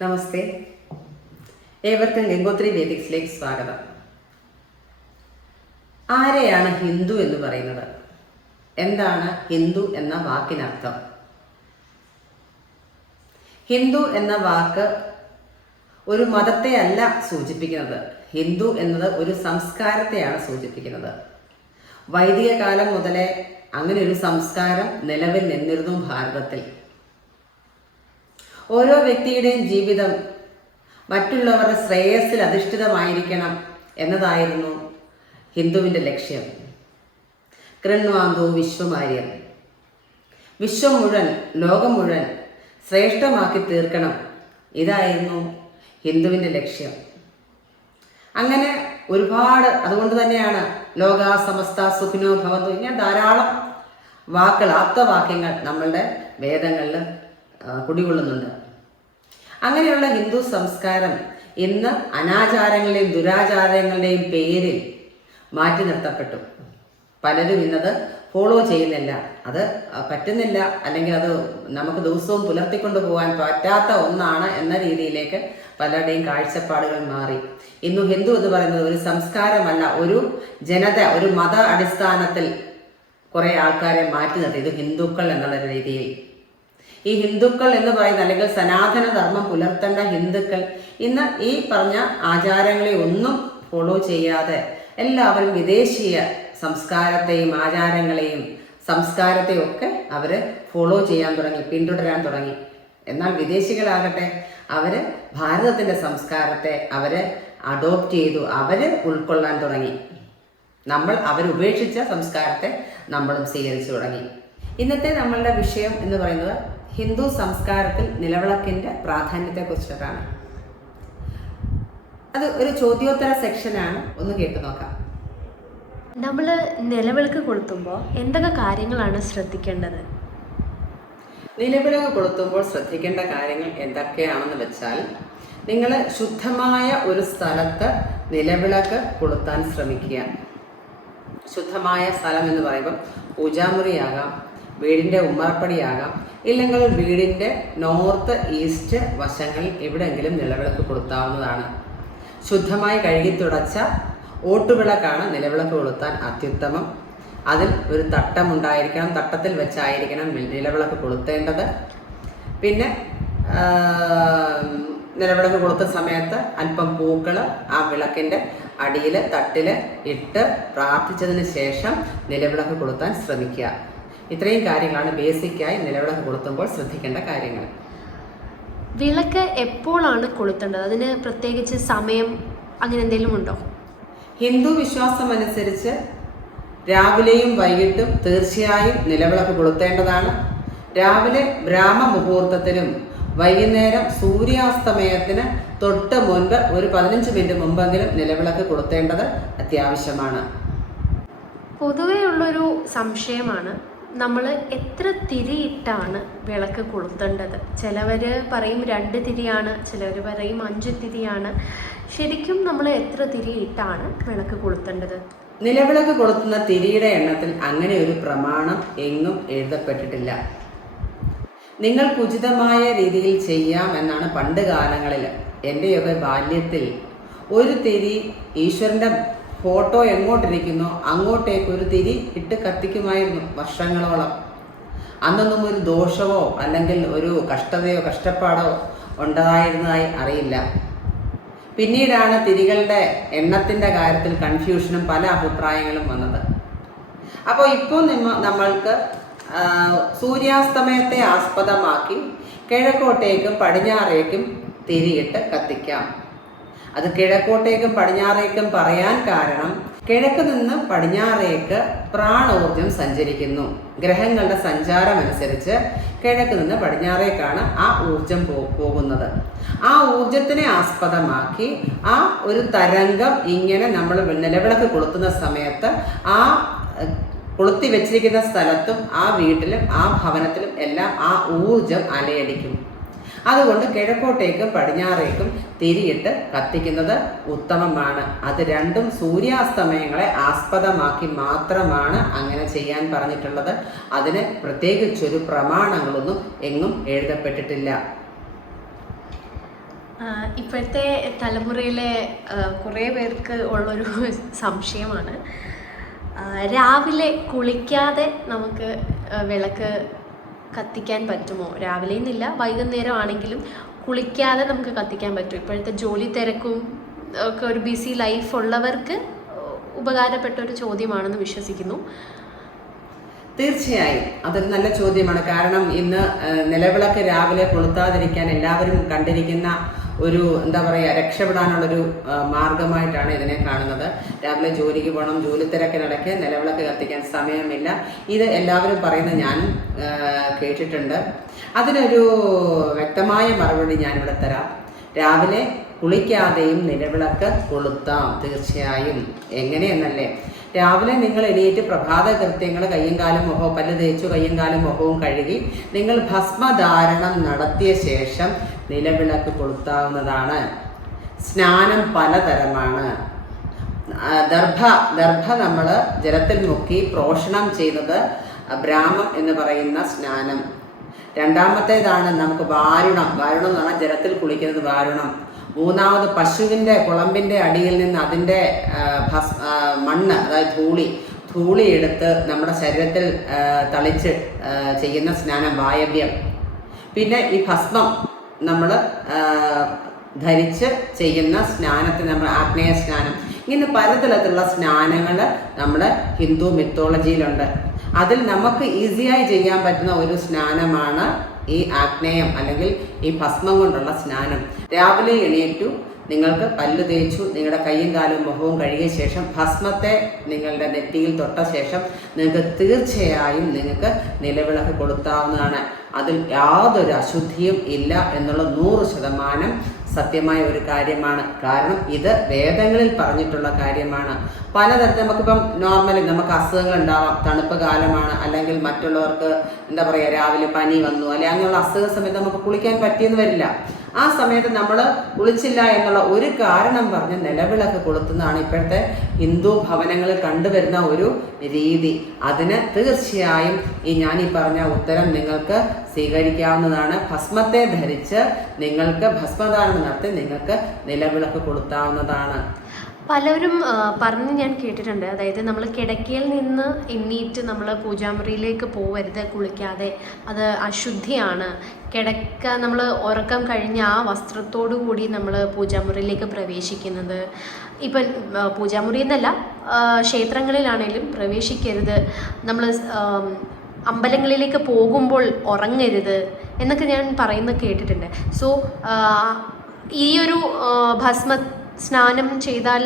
നമസ്തേ, ഏവർക്കും ഗംഗോത്രി വേദിക്സിലേക്ക് സ്വാഗതം. ആരെയാണ് ഹിന്ദു എന്ന് പറയുന്നത്? എന്താണ് ഹിന്ദു എന്ന വാക്കിനർത്ഥം? ഹിന്ദു എന്ന വാക്ക് ഒരു മതത്തെ അല്ല സൂചിപ്പിക്കുന്നത്. ഹിന്ദു എന്നത് ഒരു സംസ്കാരത്തെയാണ് സൂചിപ്പിക്കുന്നത്. വൈദിക കാലം മുതലേ അങ്ങനെ ഒരു സംസ്കാരം നിലവിൽ നിന്നിരുന്നു ഭാരതത്തിൽ. ഓരോ വ്യക്തിയുടെയും ജീവിതം മറ്റുള്ളവരുടെ ശ്രേയസ്സിൽ അധിഷ്ഠിതമായിരിക്കണം എന്നതായിരുന്നു ഹിന്ദുവിൻ്റെ ലക്ഷ്യം. കൃണ്വാന്തോ വിശ്വമാര്യം, വിശ്വം മുഴുവൻ, ലോകം മുഴുവൻ ശ്രേഷ്ഠമാക്കി തീർക്കണം. ഇതായിരുന്നു ഹിന്ദുവിൻ്റെ ലക്ഷ്യം. അങ്ങനെ ഒരുപാട്, അതുകൊണ്ട് തന്നെയാണ് ലോകാ സമസ്ത സുഖിനോ ഭവന്തു, ഇങ്ങനെ ധാരാളം വാക്കുകൾ, ആപ്തവാക്യങ്ങൾ നമ്മളുടെ വേദങ്ങളിൽ കുടികൊള്ളുന്നുണ്ട്. അങ്ങനെയുള്ള ഹിന്ദു സംസ്കാരം ഇന്ന് അനാചാരങ്ങളുടെയും ദുരാചാരങ്ങളുടെയും പേരിൽ മാറ്റി നിർത്തപ്പെട്ടു. പലരും ഇന്നത് ഫോളോ ചെയ്യുന്നില്ല, അത് പറ്റുന്നില്ല, അല്ലെങ്കിൽ അത് നമുക്ക് ദിവസവും പുലർത്തിക്കൊണ്ടു പോകാൻ പറ്റാത്ത ഒന്നാണ് എന്ന രീതിയിലേക്ക് പലരുടെയും കാഴ്ചപ്പാടുകൾ മാറി. ഇന്ന് ഹിന്ദു എന്ന് പറയുന്നത് ഒരു സംസ്കാരമല്ല, ഒരു ജനത, ഒരു മത അടിസ്ഥാനത്തിൽ കുറേ ആൾക്കാരെ മാറ്റി നിർത്തി. ഇത് ഹിന്ദുക്കൾ എന്നുള്ള രീതിയിൽ ഈ ഹിന്ദുക്കൾ എന്ന് പറയുന്ന, അല്ലെങ്കിൽ സനാതന ധർമ്മം പുലർത്തേണ്ട ഹിന്ദുക്കൾ ഇന്ന് ഈ പറഞ്ഞ ആചാരങ്ങളെ ഒന്നും ഫോളോ ചെയ്യാതെ എല്ലാവരും വിദേശീയ സംസ്കാരത്തെയും ആചാരങ്ങളെയും സംസ്കാരത്തെയും ഒക്കെ അവർ ഫോളോ ചെയ്യാൻ തുടങ്ങി, പിന്തുടരാൻ തുടങ്ങി. എന്നാൽ വിദേശികളാകട്ടെ, അവർ ഭാരതത്തിൻ്റെ സംസ്കാരത്തെ അവർ അഡോപ്റ്റ് ചെയ്തു, അവർ ഉൾക്കൊള്ളാൻ തുടങ്ങി. നമ്മൾ അവരുപേക്ഷിച്ച സംസ്കാരത്തെ നമ്മളും സ്വീകരിച്ചു തുടങ്ങി. ഇന്നത്തെ നമ്മളുടെ വിഷയം എന്ന് പറയുന്നത് ഹിന്ദു സംസ്കാരത്തിൽ നിലവിളക്കിൻ്റെ പ്രാധാന്യത്തെക്കുറിച്ചിട്ടാണ്. അത് ഒരു ചോദ്യോത്തര സെക്ഷനാണ്, ഒന്ന് കേട്ടു നോക്കാം. നമ്മൾ നിലവിളക്ക് കൊളുത്തുമ്പോൾ എന്തൊക്കെ കാര്യങ്ങളാണ് ശ്രദ്ധിക്കേണ്ടത്? നിലവിളക്ക് കൊളുത്തുമ്പോൾ ശ്രദ്ധിക്കേണ്ട കാര്യങ്ങൾ എന്തൊക്കെയാണെന്ന് വെച്ചാൽ, നിങ്ങൾ ശുദ്ധമായ ഒരു സ്ഥലത്ത് നിലവിളക്ക് കൊളുത്താൻ ശ്രമിക്കുക. ശുദ്ധമായ സ്ഥലം എന്ന് പറയുമ്പോൾ പൂജാമുറിയാകാം, വീടിൻ്റെ ഉമ്മറപ്പടിയാകാം, ഇല്ലെങ്കിൽ വീടിൻ്റെ നോർത്ത് ഈസ്റ്റ് വശങ്ങളിൽ എവിടെയെങ്കിലും നിലവിളക്ക് കൊളുത്താവുന്നതാണ്. ശുദ്ധമായി കഴുകി തുടച്ച ഓട്ടുവിളക്കാണ് നിലവിളക്ക് കൊളുത്താൻ അത്യുത്തമം. അതിൽ ഒരു തട്ടമുണ്ടായിരിക്കണം, തട്ടത്തിൽ വെച്ചായിരിക്കണം നിലവിളക്ക് കൊളുത്തേണ്ടത്. പിന്നെ നിലവിളക്ക് കൊളുത്ത സമയത്ത് അല്പം പൂക്കൾ ആ വിളക്കിൻ്റെ അടിയിൽ തട്ടിൽ ഇട്ട് പ്രാർത്ഥിച്ചതിന് ശേഷം നിലവിളക്ക് കൊളുത്താൻ ശ്രമിക്കുക. ഇത്രയും കാര്യങ്ങളാണ് ബേസിക്കായി നിലവിളക്ക് കൊളുത്തുമ്പോൾ ശ്രദ്ധിക്കേണ്ട കാര്യങ്ങൾ. വിളക്ക് എപ്പോഴാണ് കൊളുത്തേണ്ടത്? അതിന് പ്രത്യേകിച്ച് സമയം അങ്ങനെ എന്തെങ്കിലും ഉണ്ടോ? ഹിന്ദു വിശ്വാസം അനുസരിച്ച് രാവിലെയും വൈകിട്ടും തീർച്ചയായും നിലവിളക്ക് കൊളുത്തേണ്ടതാണ്. രാവിലെ ബ്രാഹ്മ മുഹൂർത്തത്തിലും വൈകുന്നേരം സൂര്യാസ്തമയത്തിന് തൊട്ട് മുൻപ് ഒരു 15 മിനിറ്റ് മുമ്പെങ്കിലും നിലവിളക്ക് കൊളുത്തേണ്ടത് അത്യാവശ്യമാണ്. പൊതുവെയുള്ളൊരു സംശയമാണ്, നമ്മൾ എത്ര തിരിയിട്ടാണ് വിളക്ക് കൊളുത്തേണ്ടത്? ചിലവർ പറയും 2 തിരിയാണ്, ചിലവർ പറയും 5 തിരിയാണ്. ശരിക്കും നമ്മൾ എത്ര തിരിയിട്ടാണ് വിളക്ക് കൊളുത്തേണ്ടത്? നിലവിളക്ക് കൊളുത്തുന്ന തിരിയുടെ എണ്ണത്തിൽ അങ്ങനെ ഒരു പ്രമാണം എങ്ങും എഴുതപ്പെട്ടിട്ടില്ല. നിങ്ങൾക്ക് ഉചിതമായ രീതിയിൽ ചെയ്യാമെന്നാണ് പണ്ട് കാലങ്ങളിൽ, എൻ്റെയൊക്കെ ബാല്യത്തിൽ, ഒരു തിരി ഈശ്വരൻ്റെ ഫോട്ടോ എങ്ങോട്ടിരിക്കുന്നോ അങ്ങോട്ടേക്ക് ഒരു തിരി ഇട്ട് കത്തിക്കുമായിരുന്നു വർഷങ്ങളോളം. അന്നൊന്നും ഒരു ദോഷമോ അല്ലെങ്കിൽ ഒരു കഷ്ടതയോ കഷ്ടപ്പാടോ ഉണ്ടായിരുന്നതായി അറിയില്ല. പിന്നീടാണ് തിരികളുടെ എണ്ണത്തിൻ്റെ കാര്യത്തിൽ കൺഫ്യൂഷനും പല അഭിപ്രായങ്ങളും വന്നത്. അപ്പോൾ ഇപ്പോൾ നമ്മൾക്ക് സൂര്യാസ്തമയത്തെ ആസ്പദമാക്കി കിഴക്കോട്ടേക്കും പടിഞ്ഞാറേക്കും തിരിയിട്ട് കത്തിക്കാം. അത് കിഴക്കോട്ടേക്കും പടിഞ്ഞാറേക്കും പറയാൻ കാരണം, കിഴക്ക് നിന്ന് പടിഞ്ഞാറേക്ക് പ്രാണോർജം സഞ്ചരിക്കുന്നു. ഗ്രഹങ്ങളുടെ സഞ്ചാരം അനുസരിച്ച് കിഴക്ക് നിന്ന് പടിഞ്ഞാറേക്കാണ് ആ ഊർജം പോകുന്നത്. ആ ഊർജത്തിനെ ആസ്പദമാക്കി ആ ഒരു തരംഗം ഇങ്ങനെ നമ്മൾ നിലവിളക്ക് കൊളുത്തുന്ന സമയത്ത് ആ കൊളുത്തി വെച്ചിരിക്കുന്ന സ്ഥലത്തും ആ വീട്ടിലും ആ ഭവനത്തിലും എല്ലാം ആ ഊർജം അലയടിക്കും. അതുകൊണ്ട് കിഴക്കോട്ടേക്കും പടിഞ്ഞാറേക്കും തിരിയിട്ട് കത്തിക്കുന്നത് ഉത്തമമാണ്. അത് രണ്ടും സൂര്യാസ്തമയങ്ങളെ ആസ്പദമാക്കി മാത്രമാണ് അങ്ങനെ ചെയ്യാൻ പറഞ്ഞിട്ടുള്ളത്. അതിന് പ്രത്യേകിച്ചൊരു പ്രമാണങ്ങളൊന്നും എങ്ങും എഴുതപ്പെട്ടിട്ടില്ല. ഇപ്പോഴത്തെ തലമുറയിലെ കുറേ പേർക്ക് ഉള്ളൊരു സംശയമാണ്, രാവിലെ കുളിക്കാതെ നമുക്ക് വിളക്ക് കത്തിക്കാൻ പറ്റുമോ? രാവിലെ എന്നില്ല, വൈകുന്നേരം ആണെങ്കിലും കുളിക്കാതെ നമുക്ക് കത്തിക്കാൻ പറ്റും? ഇപ്പോഴത്തെ ജോലി തിരക്കും ഒക്കെ ഒരു ബിസി ലൈഫ് ഉള്ളവർക്ക് ഉപകാരപ്പെട്ട ഒരു ചോദ്യമാണെന്ന് വിശ്വസിക്കുന്നു. തീർച്ചയായും അതൊരു നല്ല ചോദ്യമാണ്. കാരണം ഇന്ന് നിലവിളക്ക് രാവിലെ കൊളുത്താതിരിക്കാൻ എല്ലാവരും കണ്ടിരിക്കുന്ന ഒരു എന്താ പറയുക, രക്ഷപ്പെടാനുള്ളൊരു മാർഗമായിട്ടാണ് ഇതിനെ കാണുന്നത്. രാവിലെ ജോലിക്ക് പോകണം, ജോലി തിരക്കിനിടയ്ക്ക് നിലവിളക്ക് കത്തിക്കാൻ സമയമില്ല, ഇത് എല്ലാവരും പറയുന്നത് ഞാനും കേട്ടിട്ടുണ്ട്. അതിനൊരു വ്യക്തമായ മറുപടി ഞാനിവിടെ തരാം. രാവിലെ കുളിക്കാതെയും നിലവിളക്ക് കൊളുത്താം, തീർച്ചയായും. എങ്ങനെയെന്നല്ലേ, രാവിലെ നിങ്ങൾ എണീറ്റ് പ്രഭാത കൃത്യങ്ങൾ കയ്യും കാലും മുഖവും പല്ല് തേച്ചു കയ്യും കാലും മുഖവും കഴുകി നിങ്ങൾ ഭസ്മധാരണം നടത്തിയ ശേഷം നിലവിളക്ക് കൊളുത്താവുന്നതാണ്. സ്നാനം പലതരമാണ്. ദർഭ നമ്മൾ ജലത്തിൽ മുക്കി പ്രോഷണം ചെയ്യുന്നത് ബ്രാഹ്മം എന്ന് പറയുന്ന സ്നാനം. രണ്ടാമത്തേതാണ് നമുക്ക് വാരുണം. വാരുണം എന്ന് പറഞ്ഞാൽ ജലത്തിൽ കുളിക്കുന്നത് വാരുണം. മൂന്നാമത് പശുവിൻ്റെ കുളമ്പിൻ്റെ അടിയിൽ നിന്ന് അതിൻ്റെ മണ്ണ്, അതായത് ധൂളി എടുത്ത് നമ്മുടെ ശരീരത്തിൽ തളിച്ച് ചെയ്യുന്ന സ്നാനം വായവ്യം. പിന്നെ ഈ ഭസ്മം നമ്മൾ ധരിച്ച് ചെയ്യുന്ന സ്നാനത്തിന് നമ്മൾ ആഗ്നേയ സ്നാനം. ഇങ്ങനെ പലതരത്തിലുള്ള സ്നാനങ്ങൾ നമ്മുടെ ഹിന്ദു മിത്തോളജിയിലുണ്ട്. അതിൽ നമുക്ക് ഈസിയായി ചെയ്യാൻ പറ്റുന്ന ഒരു സ്നാനമാണ് ഈ ആഗ്നേയം അല്ലെങ്കിൽ ഈ ഭസ്മം കൊണ്ടുള്ള സ്നാനം. രാവിലെ എണീറ്റു, നിങ്ങൾക്ക് പല്ല് തേച്ചു, നിങ്ങളുടെ കയ്യും കാലും മുഖവും കഴുകിയ ശേഷം ഭസ്മത്തെ നിങ്ങളുടെ നെറ്റിയിൽ തൊട്ട ശേഷം നിങ്ങൾക്ക് തീർച്ചയായും നിങ്ങൾക്ക് നിലവിളക്ക് കൊളുത്താവുന്നതാണ്. അതിൽ യാതൊരു അശുദ്ധിയും ഇല്ല എന്നുള്ള 100% സത്യമായ ഒരു കാര്യമാണ്. കാരണം ഇത് വേദങ്ങളിൽ പറഞ്ഞിട്ടുള്ള കാര്യമാണ്. പലതരത്തിൽ നമുക്കിപ്പം നോർമലി നമുക്ക് അസുഖങ്ങൾ ഉണ്ടാവാം, തണുപ്പ് കാലമാണ്, അല്ലെങ്കിൽ മറ്റുള്ളവർക്ക് എന്താ പറയുക രാവിലെ പനി വന്നു, അല്ലെങ്കിൽ അങ്ങനെയുള്ള അസുഖ സമയത്ത് നമുക്ക് കുളിക്കാൻ പറ്റിയെന്ന് വരില്ല. ആ സമയത്ത് നമ്മൾ കുളിച്ചില്ല എന്നുള്ള ഒരു കാരണം പറഞ്ഞ് നിലവിളക്ക് കൊളുത്തുന്നതാണ് ഇപ്പോഴത്തെ ഹിന്ദു ഭവനങ്ങളിൽ കണ്ടുവരുന്ന ഒരു രീതി. അതിന് തീർച്ചയായും ഞാനീ പറഞ്ഞ ഉത്തരം നിങ്ങൾക്ക് സ്വീകരിക്കാവുന്നതാണ്. ഭസ്മത്തെ ധരിച്ച് നിങ്ങൾക്ക് ഭസ്മധാരണം നടത്തി നിങ്ങൾക്ക് നിലവിളക്ക് കൊളുത്താവുന്നതാണ്. പലരും പറഞ്ഞ് ഞാൻ കേട്ടിട്ടുണ്ട്, അതായത് നമ്മൾ കിടക്കയിൽ നിന്ന് എണ്ണീറ്റ് നമ്മൾ പൂജാമുറിയിലേക്ക് പോവരുത് കുളിക്കാതെ, അത് അശുദ്ധിയാണ്. നമ്മൾ ഉറക്കം കഴിഞ്ഞ് ആ വസ്ത്രത്തോടു കൂടി നമ്മൾ പൂജാമുറിയിലേക്ക് പ്രവേശിക്കുന്നത്, ഇപ്പം പൂജാമുറി എന്നല്ല ക്ഷേത്രങ്ങളിലാണേലും പ്രവേശിക്കരുത്, നമ്മൾ അമ്പലങ്ങളിലേക്ക് പോകുമ്പോൾ ഉറങ്ങരുത് എന്നൊക്കെ ഞാൻ പറയുന്നത് കേട്ടിട്ടുണ്ട്. സോ ഈ ഒരു ഭസ്മ സ്നാനം ചെയ്താൽ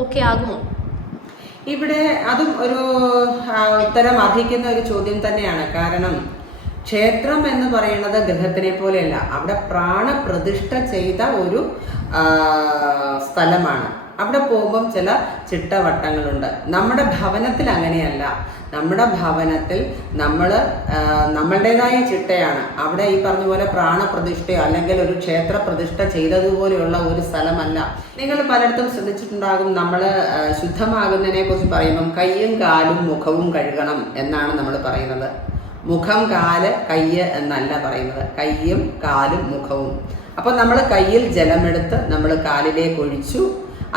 ഓക്കെ ആകുമോ? ഇവിടെ അതും ഒരു ഉത്തരം അർഹിക്കുന്ന ഒരു ചോദ്യം തന്നെയാണ്. കാരണം ക്ഷേത്രം എന്ന് പറയുന്നത് ഗൃഹത്തിനെ പോലെയല്ല, അവിടെ പ്രാണപ്രതിഷ്ഠ ചെയ്ത ഒരു സ്ഥലമാണ്. അവിടെ പോകുമ്പം ചില ചിട്ടവട്ടങ്ങളുണ്ട്. നമ്മുടെ ഭവനത്തിൽ അങ്ങനെയല്ല. നമ്മുടെ ഭവനത്തിൽ നമ്മളുടേതായ ചിട്ടയാണ്. അവിടെ ഈ പറഞ്ഞ പോലെ പ്രാണപ്രതിഷ്ഠയോ അല്ലെങ്കിൽ ഒരു ക്ഷേത്ര പ്രതിഷ്ഠ ചെയ്തതുപോലെയുള്ള ഒരു സ്ഥലമല്ല. നിങ്ങൾ പലയിടത്തും ശ്രദ്ധിച്ചിട്ടുണ്ടാകും, നമ്മൾ ശുദ്ധമാകുന്നതിനെ കുറിച്ച് പറയുമ്പം കയ്യും കാലും മുഖവും കഴുകണം എന്നാണ് നമ്മൾ പറയുന്നത്. മുഖം, കാല്, കയ്യ് എന്നല്ല പറയുന്നത്, കയ്യും കാലും മുഖവും. അപ്പോൾ നമ്മൾ കയ്യിൽ ജലമെടുത്ത് നമ്മൾ കാലിലേക്ക് ഒഴിച്ചു,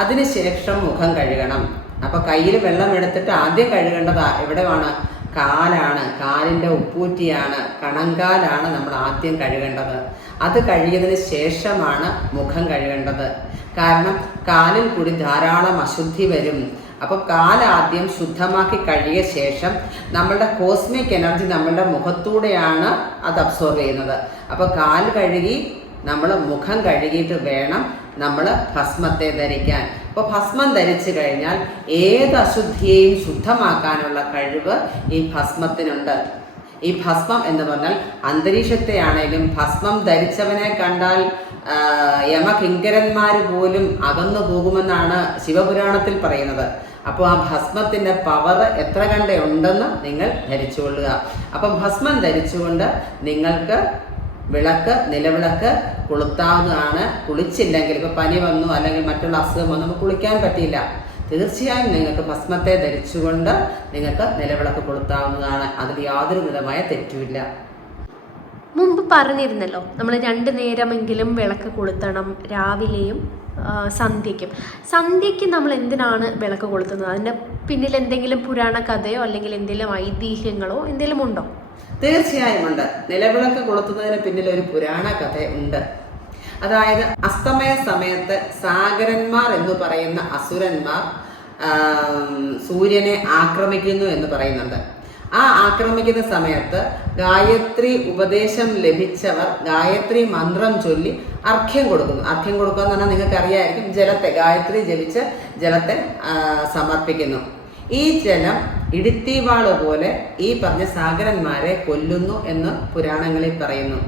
അതിനുശേഷം മുഖം കഴുകണം. അപ്പോൾ കയ്യിൽ വെള്ളം എടുത്തിട്ട് ആദ്യം കഴുകേണ്ടത് എവിടെയാണ്? കാലാണ്. കാലിൻ്റെ ഉപ്പൂറ്റിയാണ്, കണങ്കാലാണ് നമ്മൾ ആദ്യം കഴുകേണ്ടത്. അത് കഴുകിയതിന് ശേഷമാണ് മുഖം കഴുകേണ്ടത്. കാരണം കാലിൽ കൂടി ധാരാളം അശുദ്ധി വരും. അപ്പോൾ കാലാദ്യം ശുദ്ധമാക്കി കഴുകിയ ശേഷം നമ്മളുടെ കോസ്മിക് എനർജി നമ്മളുടെ മുഖത്തൂടെയാണ് അത് അബ്സോർവ് ചെയ്യുന്നത്. അപ്പോൾ കാല് കഴുകി നമ്മൾ മുഖം കഴുകിയിട്ട് വേണം നമ്മൾ ഭസ്മത്തെ ധരിക്കാൻ. അപ്പോൾ ഭസ്മം ധരിച്ചു കഴിഞ്ഞാൽ ഏത് അശുദ്ധിയെയും ശുദ്ധമാക്കാനുള്ള കഴിവ് ഈ ഭസ്മത്തിനുണ്ട്. ഈ ഭസ്മം എന്ന് പറഞ്ഞാൽ അന്തരീക്ഷത്തെയാണേലും ഭസ്മം ധരിച്ചവനെ കണ്ടാൽ യമകിങ്കരന്മാർ പോലും അകന്നു പോകുമെന്നാണ് ശിവപുരാണത്തിൽ പറയുന്നത്. അപ്പോൾ ആ ഭസ്മത്തിൻ്റെ പവർ എത്ര കണ്ട ഉണ്ടെന്ന് നിങ്ങൾ ധരിച്ചുകൊള്ളുക. അപ്പം ഭസ്മം ധരിച്ചുകൊണ്ട് നിങ്ങൾക്ക് നിലവിളക്ക് കൊളുത്താവുന്നതാണ്. കുളിച്ചില്ലെങ്കിൽ, ഇപ്പോൾ പനി വന്നു അല്ലെങ്കിൽ മറ്റുള്ള അസുഖം വന്നു നമുക്ക് കുളിക്കാൻ പറ്റിയില്ല, തീർച്ചയായും നിങ്ങൾക്ക് ഭസ്മത്തെ ധരിച്ചുകൊണ്ട് നിങ്ങൾക്ക് നിലവിളക്ക് കൊളുത്താവുന്നതാണ്. അതിൽ യാതൊരു വിധമായ തെറ്റുമില്ല. മുമ്പ് പറഞ്ഞിരുന്നല്ലോ, നമ്മൾ 2 നേരമെങ്കിലും വിളക്ക് കൊളുത്തണം, രാവിലെയും സന്ധ്യയ്ക്കും. സന്ധ്യയ്ക്ക് നമ്മൾ എന്തിനാണ് വിളക്ക് കൊളുത്തുന്നത്? അതിൻ്റെ പിന്നിൽ എന്തെങ്കിലും പുരാണ കഥയോ അല്ലെങ്കിൽ എന്തെങ്കിലും ഐതിഹ്യങ്ങളോ എന്തെങ്കിലും ഉണ്ടോ? തീർച്ചയായും ഉണ്ട്. നിലവിളക്ക് കൊളുത്തുന്നതിന് പിന്നിൽ ഒരു പുരാണ കഥ ഉണ്ട്. അതായത് അസ്തമയ സമയത്ത് സാഗരന്മാർ എന്ന് പറയുന്ന അസുരന്മാർ സൂര്യനെ ആക്രമിക്കുന്നു എന്ന് പറയുന്നുണ്ട്. ആ ആക്രമിക്കുന്ന സമയത്ത് ഗായത്രി ഉപദേശം ലഭിച്ചവർ ഗായത്രി മന്ത്രം ചൊല്ലി അർഘ്യം കൊടുക്കുന്നു. അർഘ്യം കൊടുക്കുക എന്ന് പറഞ്ഞാൽ നിങ്ങൾക്ക് അറിയാമായിരിക്കും, ജലത്തെ ഗായത്രി ജപിച്ച് ജലത്തെ സമർപ്പിക്കുന്നു. ഈ ജലം ഇടിത്തീവാള് പോലെ ഈ പറഞ്ഞ സാഗരന്മാരെ കൊല്ലുന്നു എന്ന് പുരാണങ്ങളിൽ പറയുന്നു.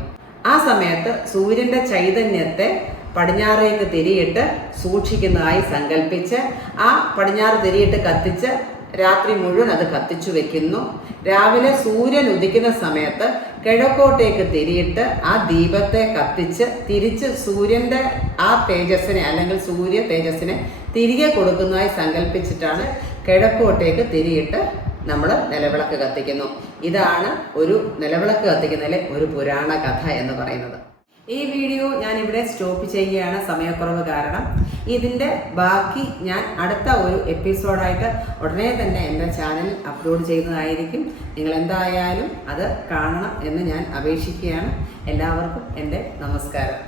ആ സമയത്ത് സൂര്യന്റെ ചൈതന്യത്തെ പടിഞ്ഞാറേക്ക് തിരിയിട്ട് സൂക്ഷിക്കുന്നതായി സങ്കല്പിച്ച് ആ പടിഞ്ഞാറ് തിരിയിട്ട് കത്തിച്ച് രാത്രി മുഴുവൻ അത് കത്തിച്ചു വെക്കുന്നു. രാവിലെ സൂര്യൻ ഉദിക്കുന്ന സമയത്ത് കിഴക്കോട്ടേക്ക് തിരിയിട്ട് ആ ദീപത്തെ കത്തിച്ച് തിരിച്ച് സൂര്യന്റെ ആ തേജസ്സിനെ അല്ലെങ്കിൽ സൂര്യ തേജസ്സിനെ തിരികെ കൊടുക്കുന്നതായി സങ്കല്പിച്ചിട്ടാണ് കിഴക്കോട്ടേക്ക് തിരിയിട്ട് നമ്മൾ നിലവിളക്ക് കത്തിക്കുന്നു. ഇതാണ് ഒരു നിലവിളക്ക് കത്തിക്കുന്നതിലെ ഒരു പുരാണ കഥ എന്ന് പറയുന്നത്. ഈ വീഡിയോ ഞാൻ ഇവിടെ സ്റ്റോപ്പ് ചെയ്യുകയാണ്, സമയക്കുറവ് കാരണം. ഇതിൻ്റെ ബാക്കി ഞാൻ അടുത്ത ഒരു എപ്പിസോഡായിട്ട് ഉടനെ തന്നെ എൻ്റെ ചാനലിൽ അപ്ലോഡ് ചെയ്യുന്നതായിരിക്കും. നിങ്ങൾ എന്തായാലും അത് കാണണം എന്ന് ഞാൻ അപേക്ഷിക്കുകയാണ്. എല്ലാവർക്കും എൻ്റെ നമസ്കാരം.